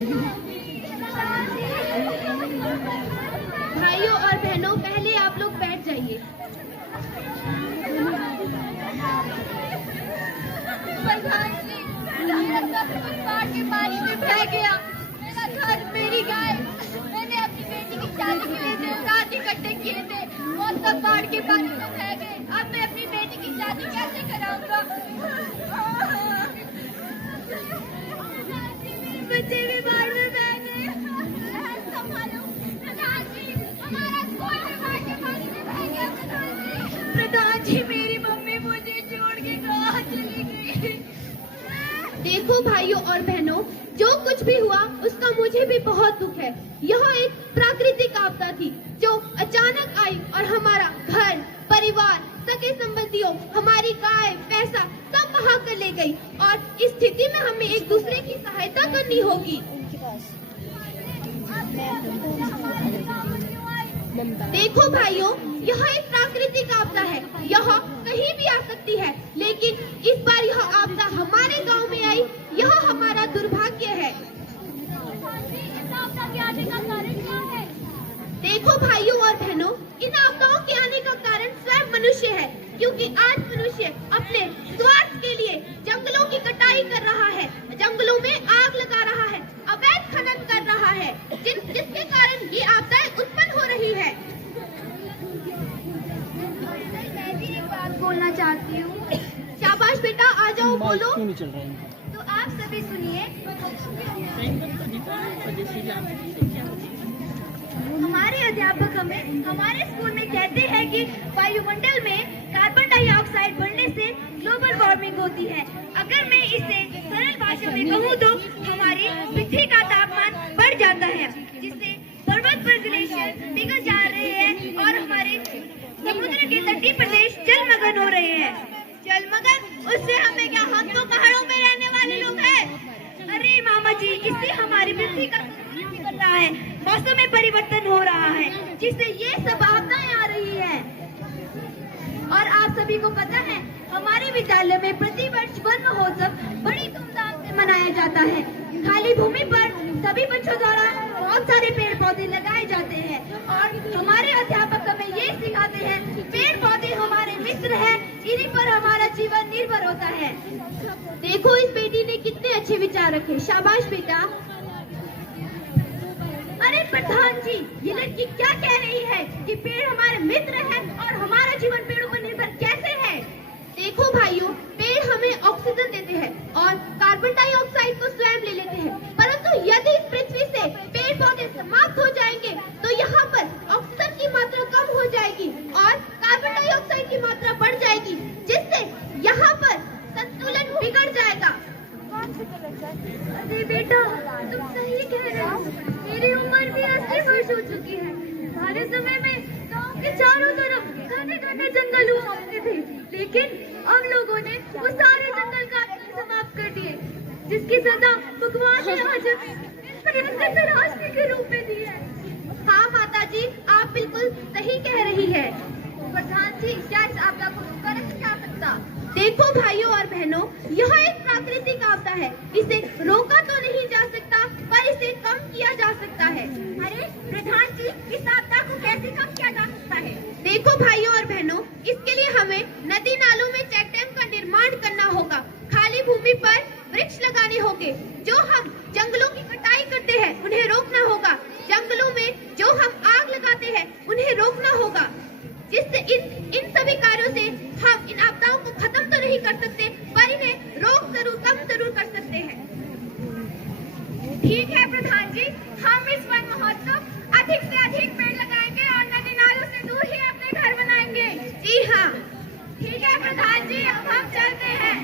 भाइयों और बहनों, पहले आप लोग बैठ जाइए। के पानी में बह गया। मेरा घर, मेरी गाय, मैंने अपनी बेटी की शादी के लिए जो साथ इकट्ठे किए थे वो सब बाढ़ के पानी में बह गए। अब मैं अपनी बेटी की शादी कैसे कराऊंगा? बच्चे भी बाढ़ में बह गए। संभालो प्रधान जी, हमारा स्कूल भी बाढ़ के पानी में बह गया। प्रधान जी, मेरी मम्मी मुझे छोड़ के कहाँ चली गई? देखो भाइयों और बहनों, जो कुछ भी हुआ उसका मुझे भी बहुत दुख है। यह एक प्राकृतिक आपदा थी जो अचानक आई और हमारा घर, परिवार, सगे संबंधियों, हमारी गाय, पैसा सब बहा कर ले गई। और इस स्थिति में हमें एक दूसरे की सहायता करनी होगी। देखो भाइयों, यह एक प्राकृतिक आपदा है, यह कहीं भी आ सकती है, लेकिन इस बार यह आपदा हमारे गांव में आई, यह हमारा दुर्भाग्य है। देखो भाइयों और बहनों, इन आपदाओं के आने का कारण स्वयं मनुष्य है, क्योंकि आज मनुष्य अपने स्वार्थ के लिए जंगलों की कटाई कर रहा है, जंगलों में आग लगा रहा है, अवैध खनन कर रहा है, जिसके कारण ये आपदाएं उत्पन्न हो रही है। मैं भी एक बात बोलना चाहती हूँ। शाबाश बेटा, आ जाओ, बोलो। तो आप सभी सुनिए। हमारे अध्यापक हमें हमारे स्कूल में कहते हैं कि वायुमंडल में कार्बन डाइऑक्साइड बढ़ने से ग्लोबल वार्मिंग होती है। अगर मैं इसे सरल भाषा में कहूँ तो हमारी पृथ्वी का तापमान बढ़ जाता है, जिससे पर्वत पर ग्लेशियर पिघल जा रहे हैं और हमारे समुद्र के तटीय प्रदेश जलमग्न हो रहे हैं। जलमग्न? उससे हमें क्या, हम तो पहाड़ों में रहने वाले लोग हैं। अरे मामा जी, इससे हमारी पृथ्वी का बिगड़ रहा है, मौसम में परिवर्तन हो रहा है, जिससे ये सब आपदाएं आ रही है। और आप सभी को पता है, हमारे विद्यालय में प्रतिवर्ष वन महोत्सव बड़ी धूमधाम से मनाया जाता है। खाली भूमि पर सभी बच्चों द्वारा बहुत सारे पेड़ पौधे लगाए जाते हैं और हमारे अध्यापक हमें ये सिखाते हैं, पेड़ पौधे हमारे मित्र हैं, इन्हीं पर हमारा जीवन निर्भर होता है। देखो, इस बेटी ने कितने अच्छे विचार रखे, शाबाश बेटा। अरे प्रधान जी, ये लड़की क्या कह रही है कि पेड़ हमारे मित्र हैं और हमारा जीवन पेड़ों पर निर्भर कैसे है? देखो भाइयों, पेड़ हमें ऑक्सीजन देते हैं और कार्बन डाइऑक्साइड को स्वयं ले लेते हैं, परंतु यदि इस पृथ्वी से पेड़ पौधे समाप्त हो जाएंगे तो यहाँ पर ऑक्सीजन की मात्रा कम हो जाएगी और कार्बन डाइऑक्साइड की मात्रा बढ़ जाएगी, जिससे यहाँ पर संतुलन बिगड़ जाएगा। अरे बेटा, तुम सही कह रहे हो। मेरी उम्र भी 80 वर्ष हो चुकी है। हमारे समय में गांव के चारों तरफ घने घने जंगल हुआ करते थे, लेकिन अब लोगों ने वो सारे जंगल काटना समाप्त कर दिए, जिसकी सजा भगवान ने आज रास्ते के रूप में दी है। हाँ माता जी, आप बिल्कुल सही कह रही है। प्रधान जी, क्या इस आपदा को रोका नहीं जा सकता? देखो भाइयों और बहनों, यह एक प्राकृतिक आपदा है, इसे रोका तो नहीं जा सकता, पर इसे कम किया जा सकता है। अरे प्रधान जी, इस आपदा को कैसे कम किया जा सकता है? देखो भाइयों और बहनों, इसके लिए हमें नदी नालों में चेक डैम का निर्माण करना होगा, खाली भूमि पर वृक्ष लगाने होंगे, जो हम जंगलों की कटाई करते हैं उन्हें रोकना होगा, जंगलों में जो हम आग लगाते हैं उन्हें रोकना होगा, जिससे इन सभी कार्यों से हम इन आपदाओं को खत्म तो नहीं कर सकते, पर इन्हें कम जरूर कर सकते हैं। ठीक है प्रधान जी, हम इस वन महोत्सव अधिक से अधिक पेड़ लगाएंगे और नदी नालों से दूर ही अपने घर बनाएंगे। जी हाँ, ठीक है प्रधान जी, अब हम चलते हैं।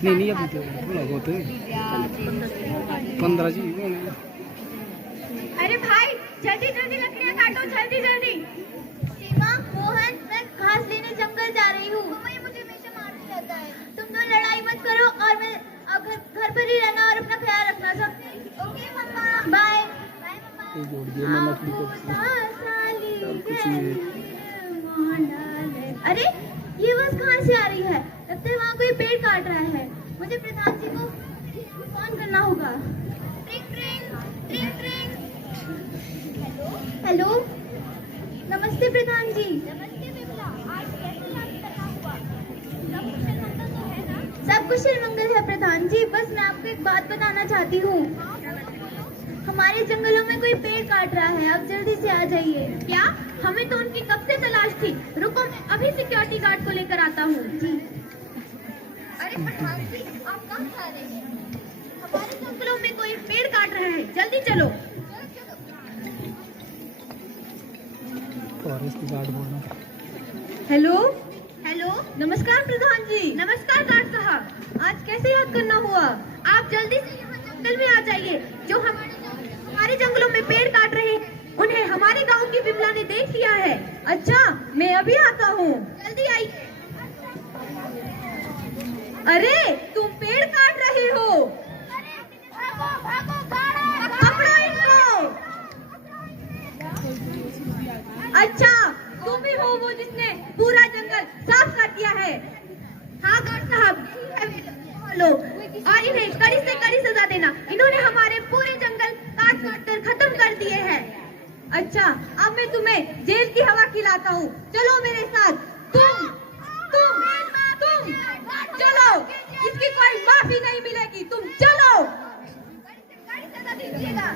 नहीं अभी तो थोड़ा बहुत 15 जी। अरे भाई, जल्दी जल्दी लकड़ियाँ काटो, जल्दी जल्दी। सीमा, मोहन, मैं घास लेने जंगल जा रही हूँ। मुझे हमेशा मारते रहता है। तुम दोनों लड़ाई मत करो और मैं अब घर पर ही रहना और अपना ख्याल रखना सब। ओके मम्मा, बाय। बाय मम्मा। अरे ये आवाज कहाँ से आ रही है? लगता है वहाँ कोई पेड़ काट रहा है। मुझे प्रधान जी को फोन करना होगा। ट्रिंग ट्रिंग ट्रिंग ट्रिंग। हेलो, नमस्ते प्रधान जी। नमस्ते विमला, आज कैसे याद करना हुआ? सब कुशल मंगल तो है ना? सब कुशल मंगल है प्रधान जी। बस मैं आपको एक बात बताना चाहती हूँ। हमारे जंगलों में कोई पेड़ काट रहा है, आप जल्दी से आ जाइए। क्या? हमें तो उनकी कब से तलाश थी। रुको, मैं अभी सिक्योरिटी गार्ड को लेकर आता हूँ। जी। अरे प्रधान जी, आप कहाँ जा रहे हैं? हमारे जंगलों में कोई पेड़ काट रहा है, जल्दी चलो। फॉरेस्ट गार्ड बोलना। हेलो हेलो, नमस्कार प्रधान जी। नमस्कार गार्ड साहब, आज कैसे याद करना हुआ? आप जल्दी से यहाँ जंगल में आ जाइए। जो हमारे जंगलों में पेड़ काट रहे हैं, उन्हें हमारे गांव की विमला ने देख लिया है। अच्छा, मैं अभी आता हूँ, जल्दी आइए। अरे तुम पेड़ काट रहे हो? भागो भागो, गाड़ा! पकड़ो इनको। अच्छा, तुम ही हो वो जिसने पूरा जंगल साफ कर दिया है? हाँ गार्ड साहब, लो और इन्हें कड़ी से कड़ी सजा देना। इन्होंने हमारे पूरे जंगल काट काट कर खत्म कर दिए हैं। अच्छा, अब मैं तुम्हें जेल की हवा खिलाता हूँ। चलो मेरे साथ। तुम चलो, इसकी कोई माफी नहीं मिलेगी। तुम चलो। कड़ी सजा दीजिएगा।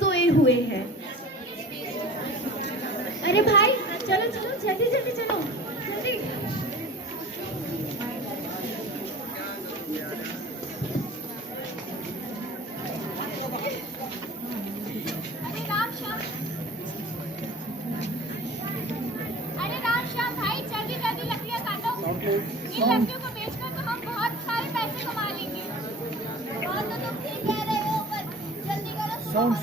सोए हुए हैं। अरे भाई, चलो चलो, जल्दी जल्दी चलो, जल्दी। अरे राम श्याम भाई, जल्दी जल्दी लकड़ियाँ काटो। इन लकड़ियों को बेचकर तो हम बहुत सारे पैसे कमा लेंगे। बात तो तुम ठीक कह रहे हो, पर जल्दी करो। साउंड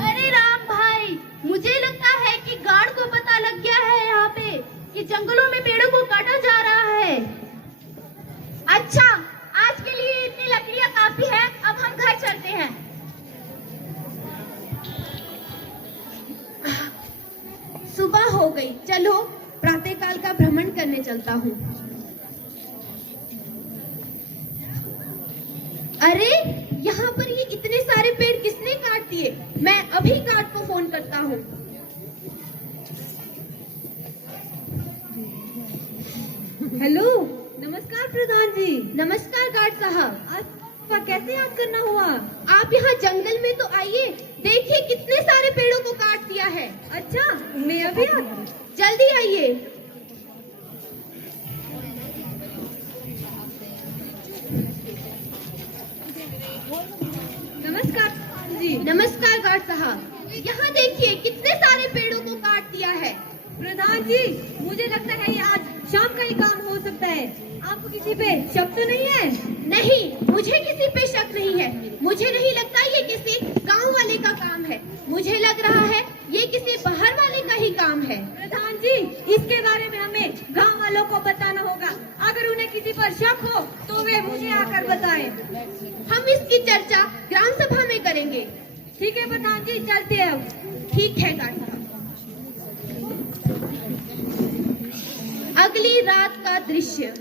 अरे राम भाई, मुझे लगता है कि गार्ड को पता लग गया है यहाँ पे कि जंगलों में पेड़ों को काटा जा रहा है। अच्छा, आज के लिए इतनी लकड़ियाँ काफी है। अब हम घर चलते हैं। सुबह हो गई, चलो प्रातःकाल का भ्रमण करने चलता हूँ। अरे यहाँ पर ये इतने सारे पेड़ किसने काट दिए? मैं अभी गार्ड को फोन करता हूँ। हेलो, नमस्कार प्रधान जी। नमस्कार गार्ड साहब, आज कैसे याद करना हुआ? आप यहाँ जंगल में तो आइए, देखिए कितने सारे पेड़ों को काट दिया है। अच्छा, मैं अभी जल्दी आइए। नमस्कार जी। नमस्कार गार्ड साहब, यहाँ देखिए कितने सारे पेड़ों को काट दिया है। प्रधान जी, मुझे लगता है ये आज शाम का ही काम हो सकता है। आपको किसी पे शक तो नहीं है? नहीं, मुझे किसी पे शक नहीं है। मुझे नहीं लगता ये किसी गांव वाले का काम है। मुझे लग रहा है ये किसी बाहर वाले का ही काम है। प्रधान जी, इसके बारे में हमें गांव वालों को बताना होगा। अगर उन्हें किसी पर शक हो तो वे मुझे आकर बताएं। हम इसकी चर्चा ग्राम सभा में करेंगे। ठीक है प्रधान जी, चलते हैं अब। ठीक है गार्ड साहब। अगली रात का दृश्य।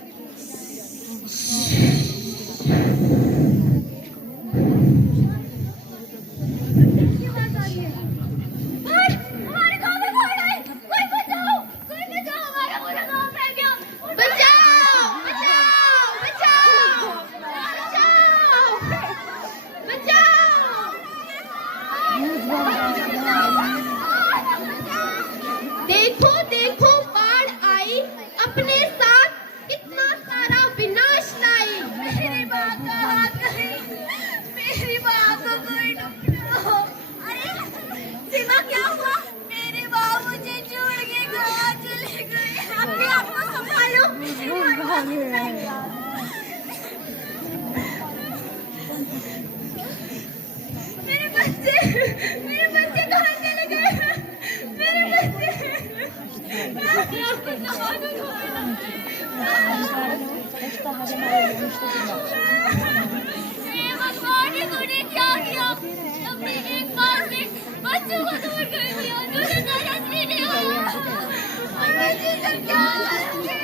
हमारे गांव में बाढ़ आई! कोई बचाओ! कोई बचाओ! हमारा पूरा गांव फैल गया! बचाओ! बचाओ! बचाओ! बचाओ! बचाओ! देखो देखो, बाढ़ आई, अपने साथ कितना सारा विनाश लाई। मेरी माँ का हाथ नहीं, मेरी माँ को कोई ढूंढो। अरे सीमा, क्या हुआ? मेरी माँ मुझे छोड़ के कहाँ चली गई? अपने आप को संभालो। मेरे बच्चे कहाँ चले गए? मेरे बच्चे हे भगवान, ये तूने क्या किया? अपने एक बार से बच्चों को दूर कर दिया, तुझे तरस भी नहीं हुआ। और बच्चे सब क्या करेंगे?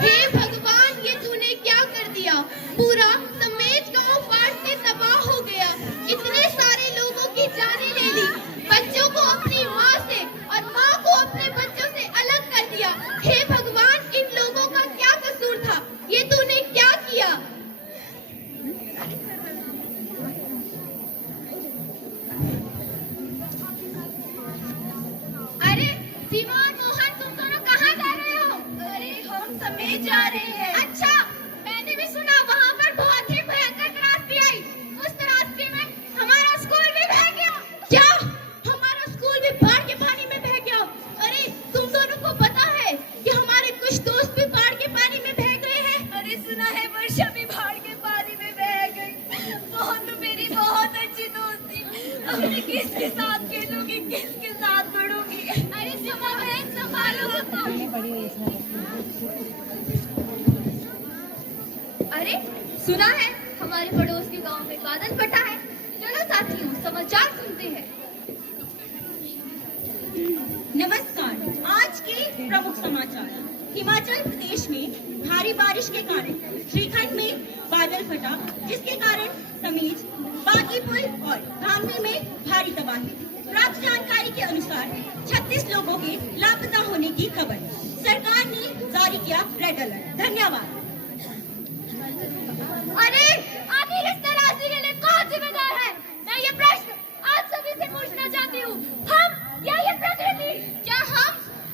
हे भगवान, ये तूने क्या कर दिया? पूरा समेत गांव बाढ़ से तबाह हो गया। इतने सारे लोगों की जानें ले ली, बच्चों को अपनी माँ से और माँ को अपने बच्चों से अलग कर दिया। हे भगवान, इन लोगों का क्या कसूर था? ये तूने क्या किया? अरे सीमा और मोहन, तुम दोनों कहाँ जा रहे हो? अरे हम समेत जा रहे हैं। अच्छा, मैंने भी सुना वहाँ पर बहुत ही भयंकर त्रासदी आई। उस त्रासदी में हमारा स्कूल भी बह गया। क्या? हमारा स्कूल भी बाढ़ के पानी में बह गया? अरे तुम दोनों को पता है कि हमारे कुछ दोस्त भी बाढ़ के पानी में बह गए हैं? अरे सुना है वर्षा भी बाढ़ के पानी में बह गई। बहुत तो मेरी बहुत अच्छी दोस्त थी। अब मैं किसके साथ खेलूंगी, किसके साथ पढ़ूंगी? अरे सीमा बहन, संभालो उसको। बड़ी हुई इसमें। अरे सुना है हमारे पड़ोस के गांव में बादल फटा है। चलो साथियों, समाचार सुनते हैं। नमस्कार, आज के प्रमुख समाचार। हिमाचल प्रदेश में भारी बारिश के कारण श्रीखंड में बादल फटा, जिसके कारण समीज, बागीपुर और धामनी में भारी तबाही। प्राप्त जानकारी के अनुसार 36 लोगों के लापता होने की खबर। सरकार ने जारी किया रेड अलर्ट। धन्यवाद। अरे आखिर इस त्रासदी के लिए कौन जिम्मेदार है? मैं ये प्रश्न आज सभी से पूछना चाहती हूँ। हम या ये प्रकृति? क्या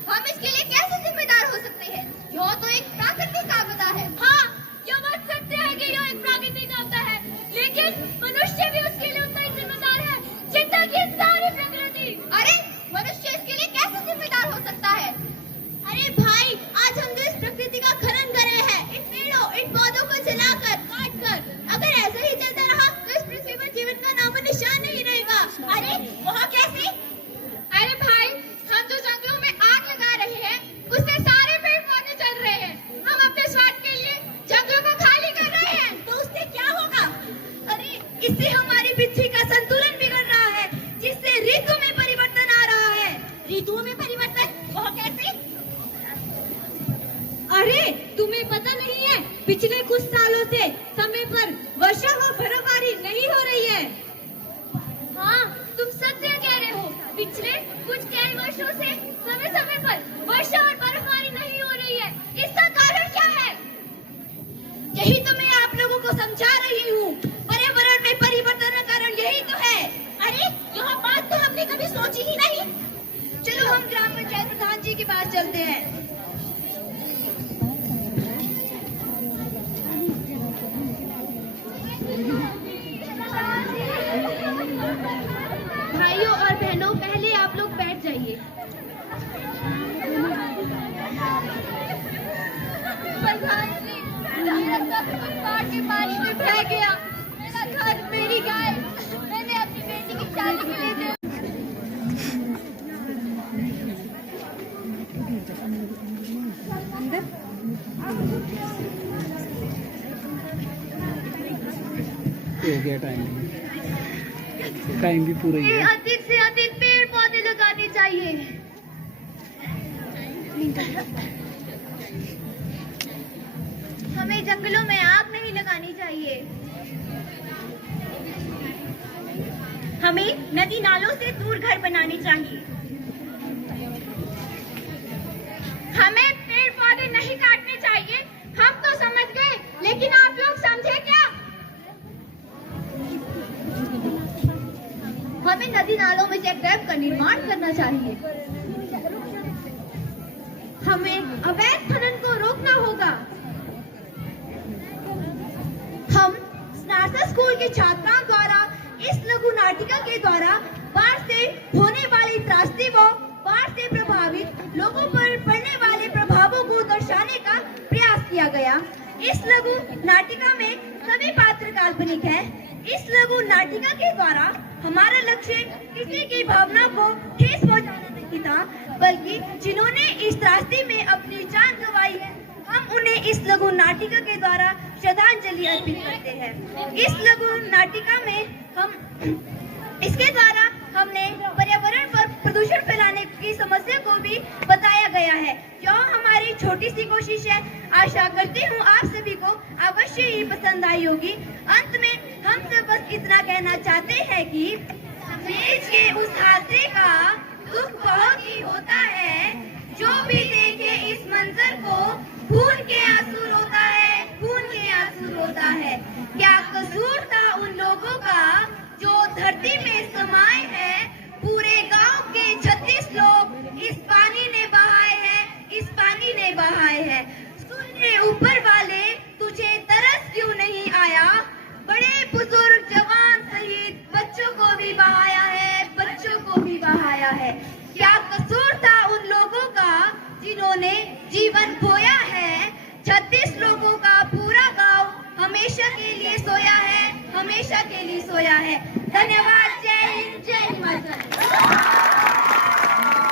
हम इसके लिए कैसे जिम्मेदार हो सकते हैं? यह तो एक प्राकृतिक आपदा है। हाँ, ये बात सत्य है कि यह एक प्राकृतिक आपदा है, लेकिन मनुष्य भी उसके लिए उतना ही जिम्मेदार है जितना कि सारी प्रकृति। अरे मनुष्य इसके लिए कैसे जिम्मेदार हो सकता है? अरे भाई, आज हम जो इस प्रकृति का खनन कर रहे हैं, इन पेड़ों, इन पौधों को जलाकर, काटकर, अगर ऐसा ही चलता रहा तो इस पृथ्वी पर जीवन का नामो निशान नहीं रहेगा। अरे वह कैसे? अरे भाई, हम जो जंगलों में आग लगा रहे हैं, उससे सारे पेड़ पौधे जल रहे हैं। हम अपने स्वार्थ के लिए जंगलों को खाली कर रहे हैं। तो उससे क्या होगा? अरे इससे हमारी पृथ्वी का संतुलन बिगड़ रहा है, जिससे ऋतु में परिवर्तन आ रहा है। ऋतुओं में परिवर्तन, वह कैसे? अरे तुम्हें पता नहीं है, पिछले कुछ सालों से समय पर वर्षा व बर्फबारी नहीं हो रही है। हाँ, तुम सत्य कह रहे हो। पिछले कुछ कई वर्षों से समय समय पर वर्षा और बर्फबारी नहीं हो रही है। इसका कारण क्या है? यही तो मैं आप लोगों को समझा रही हूँ। पर्यावरण में परिवर्तन का कारण यही तो है। अरे यह बात तो हमने कभी सोची ही नहीं। चलो हम ग्राम पंचायत प्रधान जी के पास चलते हैं। भाइयों और बहनों, पहले आप लोग बैठ जाइए। प्रधान जी, मेरा सब कुछ बाढ़ के पानी में बह गया। मेरा घर, मेरी गाय, मैंने अपनी बेटी की शादी के लिए हो गया टाइम भी पूरा ही है। अधिक से अधिक पेड़ पौधे लगाने चाहिए। हमें जंगलों में आग नहीं लगानी चाहिए। हमें नदी नालों से दूर घर बनाने चाहिए। हमें पेड़ पौधे नहीं काटने चाहिए। हम तो समझ गए, लेकिन आप लोग समझे क्या? हमें नदी नालों में चेक डैम का निर्माण करना चाहिए। हमें अवैध खनन को रोकना होगा। हम स्नातक स्कूल के छात्राओं द्वारा इस लघु नाटिका के द्वारा बाढ़ से होने वाली त्रासदी व बाढ़ से प्रभावित लोगों पर पड़ने वाले प्रभावों को दर्शाने का प्रयास किया गया। इस लघु नाटिका में सभी पात्र काल्पनिक हैं। इस लघु नाटिका के द्वारा हमारा लक्ष्य किसी की भावना को ठेस पहुंचाना नहीं था, बल्कि जिन्होंने इस रास्ते में अपनी जान गंवाई है, हम उन्हें इस लघु नाटिका के द्वारा श्रद्धांजलि अर्पित करते हैं। इस लघु नाटिका में इसके द्वारा हमने पर्यावरण पर प्रदूषण फैलाने की समस्या को भी बताया गया है। यह हमारी छोटी सी कोशिश है। आशा करती हूँ आप सभी को अवश्य ही पसंद आई होगी। अंत में हम सब बस इतना कहना चाहते हैं कि समाज के उस हादसे का दुख बहुत ही होता है। जो भी देखे इस मंजर को खून के आंसू रोता है, खून के आंसू रोता है। क्या कसूर था उन लोगों का जो धरती में समाये हैं। पूरे गांव के 36 लोग इस पानी ने बहाए हैं, इस पानी ने बहाए हैं। सुन रे ऊपर वाले, तुझे तरस क्यों नहीं आया। बड़े बुजुर्ग जवान सहित बच्चों को भी बहाया है, बच्चों को भी बहाया है। क्या कसूर था उन लोगों का जिन्होंने जीवन खोया है। 36 लोगों का पूरा गांव हमेशा के लिए सोया है, हमेशा के लिए सोया है। धन्यवाद। जय